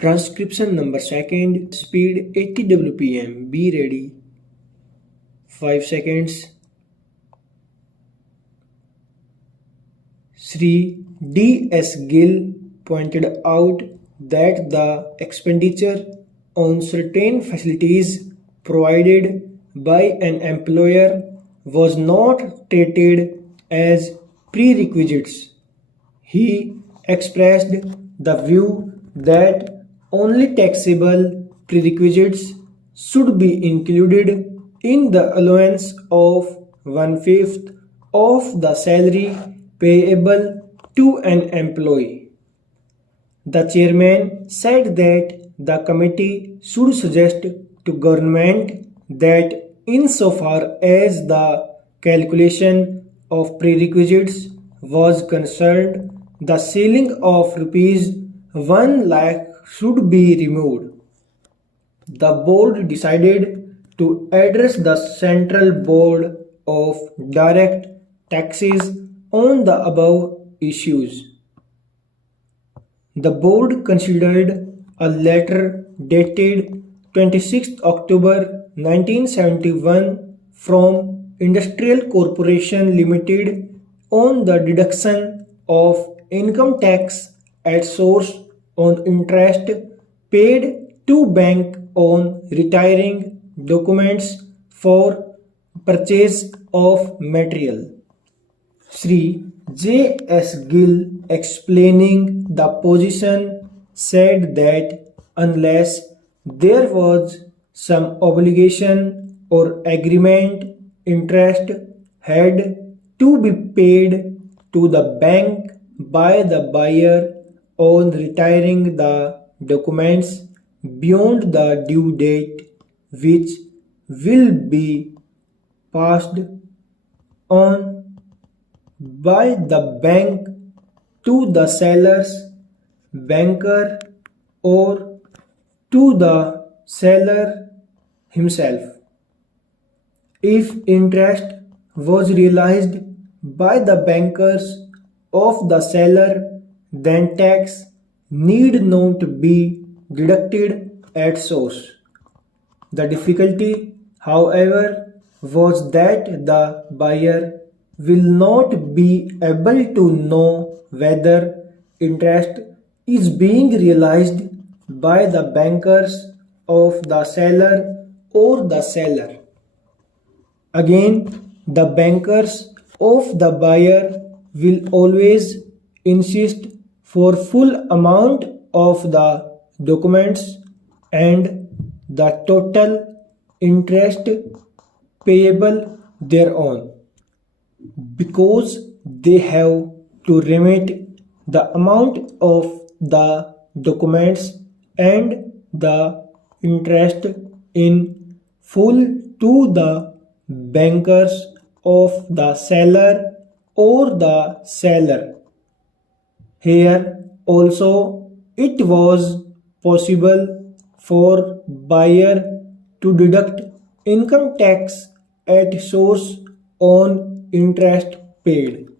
Transcription number second, speed 80 WPM. Be ready. 5 seconds. Sri D.S. Gill pointed out that the expenditure on certain facilities provided by an employer was not treated as prerequisites. He expressed the view that only taxable prerequisites should be included in the allowance of 1/5 of the salary payable to an employee. The chairman said that the committee should suggest to government that insofar as the calculation of prerequisites was concerned, the ceiling of rupees 1 lakh should be removed. The board decided to address the Central Board of Direct Taxes on the above issues. The board considered a letter dated 26th October 1971 from Industrial Corporation Limited on the deduction of income tax at source on interest paid to bank on retiring documents for purchase of material. Sri J.S. Gill, explaining the position, said that unless there was some obligation or agreement, interest had to be paid to the bank by the buyer on retiring the documents beyond the due date, which will be passed on by the bank to the seller's banker or to the seller himself. If interest was realized by the bankers of the seller, then tax need not be deducted at source. The difficulty, however, was that the buyer will not be able to know whether interest is being realized by the bankers of the seller or the seller. Again, the bankers of the buyer will always insist for full amount of the documents and the total interest payable thereon, because they have to remit the amount of the documents and the interest in full to the bankers of the seller or the seller. Here also it was possible for buyer to deduct income tax at source on interest paid.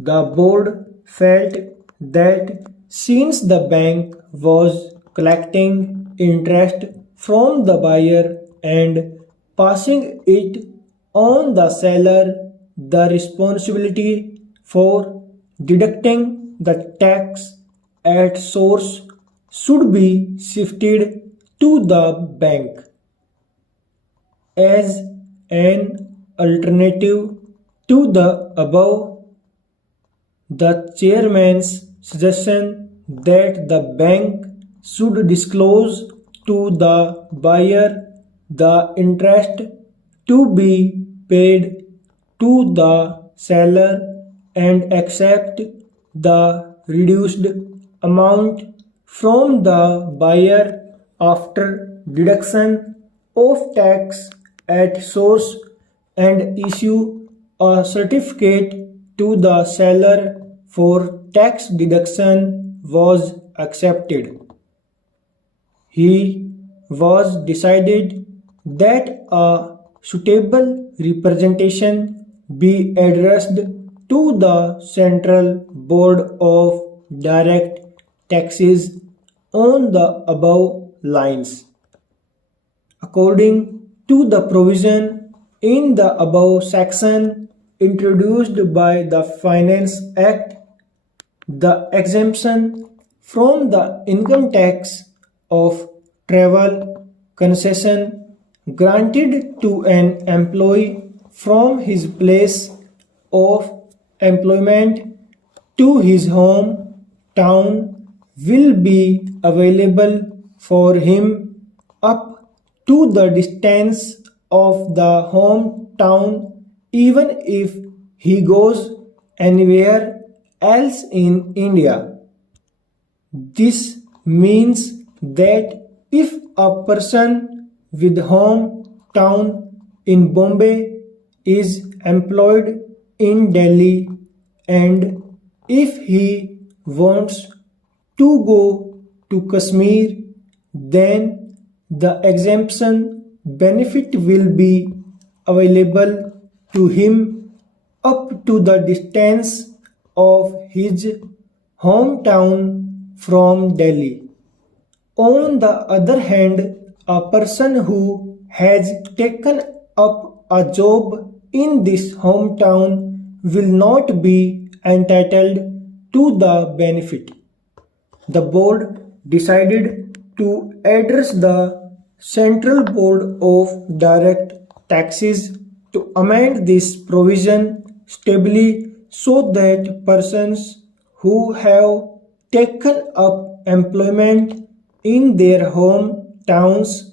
The board felt that since the bank was collecting interest from the buyer and passing it on the seller, the responsibility for deducting the tax at source should be shifted to the bank. As an alternative to the above, the chairman's suggestion that the bank should disclose to the buyer the interest to be paid to the seller and accept the reduced amount from the buyer after deduction of tax at source and issue a certificate to the seller for tax deduction was accepted. He was decided that a suitable representation be addressed to the Central Board of Direct Taxes on the above lines. According to the provision in the above section introduced by the Finance Act, the exemption from the income tax of travel concession granted to an employee from his place of employment to his home town will be available for him up to the distance of the hometown even if he goes anywhere else in India. This means that if a person with hometown in Bombay is employed in Delhi and if he wants to go to Kashmir, then the exemption benefit will be available to him up to the distance of his hometown from Delhi. On the other hand, a person who has taken up a job in this hometown will not be entitled to the benefit. The board decided to address the Central Board of Direct Taxes to amend this provision stably so that persons who have taken up employment in their hometowns